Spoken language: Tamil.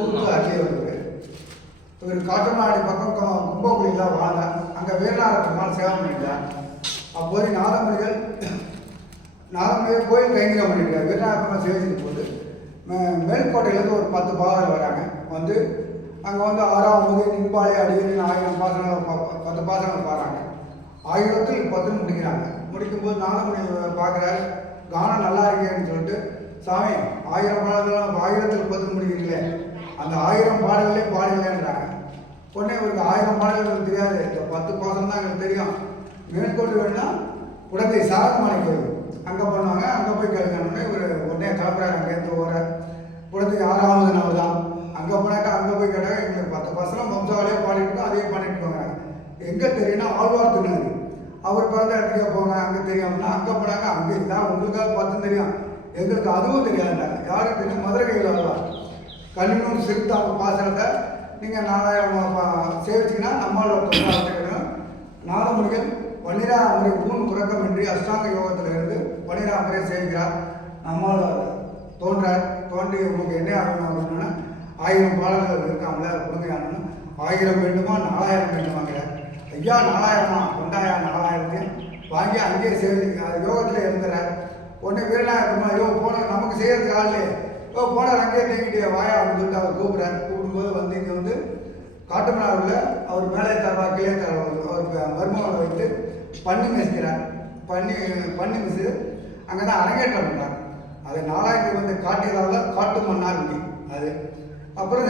தொகுத்து அள்ளி வருவார். இவர் காட்டுமாடி பக்கம் கும்பகுடியில் வாழ்ந்தார். அங்கே வீரநாத பெருமாள் சேவை பண்ணிட்டார். அப்போது நாதமொழிகள் கோயில் கைங்கரம் பண்ணிட்டார். வீரநாத பெருமாள் சேவை போது மேல்கோட்டையிலேருந்து ஒரு 10 பாகர் வராங்க. வந்து அங்கே வந்து 6வது நின்பாளி அடிகளின் 1000 பாசனங்கள் 10 பாசனங்கள் பாடுறாங்க. 1000ல் 10 முடிக்கிறாங்க. முடிக்கும்போது நாதமொழி பார்க்குறாரு, கானம் நல்லா இருக்கேன்னு சொல்லிட்டு, சாமி 1000 பாடல்கள் 1000ல் 10 முடிக்கிறீங்களே, அந்த 1000 பாடல்களே பாடலைன்றாங்க. உடனே இவருக்கு 1000 பாடல்கள் தெரியாது, இந்த 10 பாசனம் தான் எங்களுக்கு தெரியும். மேற்கொண்டு வேணும்னா உடனே சாரமாலை கோயில் அங்கே பண்ணுவாங்க, அங்கே போய் கேட்கணும்னு இவர் உடனே கிளம்புறாரு. அங்கேருந்து உடனே 6வது நாள் தான் அங்கே போனாக்கா அங்கே போய் கேட்டால் எங்களுக்கு 10 பாசனம் வம்சாவளியே பாடிட்டு அதே பண்ணிட்டு போகிறாங்க. எங்கே தெரியும்னா ஆழ்வார் திருநகரி அவர் பிறந்த இடத்துக்கே போங்க, அங்கே தெரியும்னா அங்கே போனாங்க. அங்கே இதான் உங்களுக்காக 10 தெரியும், எங்களுக்கு அதுவும் தெரியாதுட்டாங்க. யாருக்கு தெரியும்? மதுரை கையில் ஆழ்வார் கண்ணூர் சிறுத்தாங்க பாசனத்தை நீங்கள் 4000 சேவிச்சிங்கன்னா நம்மளோட தொழிலாளர்கள் நாதமொழிகள் 12 முறை ஊன் உறக்கமின்றி அஷ்டாங்க யோகத்தில் இருந்து 12 முறை சேவிக்கிறார். நம்மளோட தோன்றி உங்களுக்கு என்ன ஆகணும் அப்படின்னா 1000 பாடல்கள் இருக்காங்களே கொடுங்கையானு 1000 வேண்டுமா 4000 வேண்டுமாங்கிற. ஐயா 4000மா கொண்டாயா 4000 வாங்கி அங்கேயே சேவி யோகத்தில் இருந்துறார். உடனே வீரநாயகமா ஐயோ போன நமக்கு செய்யறதுக்கு ஆள்லே போன அங்கேயே தேங்கிட்டே வாயா அப்படின்னு சொல்லிட்டு அவர் கூப்பிட்றாரு. கூப்பிடும்போது வந்து இங்கே வந்து காட்டுமன்னாரில் அவர் மேலே தரவா கீழே தரவா அவர் மருமகளை வைத்து பண்ணி மெசிக்கிறார். பண்ணி மிசு அங்கே தான் அரங்கேற்றம் பண்ணுறார். அது 4000 வந்து காட்டியதால் காட்டு மன்னார் அது. அப்புறம்